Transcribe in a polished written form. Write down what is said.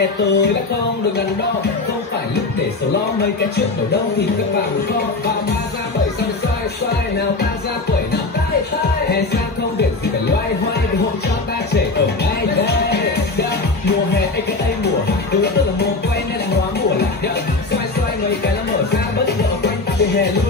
Hè tới đã không được đắn đo, không phải lúc để sầu lo mấy cái chuyện ở đâu thì các bạn kho vào 3 ra 7 xoay xoay xoay nào 3 ra 7 nào tay tay. Hè ra không việc gì phải loay hoay vì hôm cho ta trẻ ở ngay đây. Mùa hè aka mùa tức là mùa quay nên là hóa mùa lại xoay xoay mấy cái là mở ra bất ngờ quanh ta về hè luôn.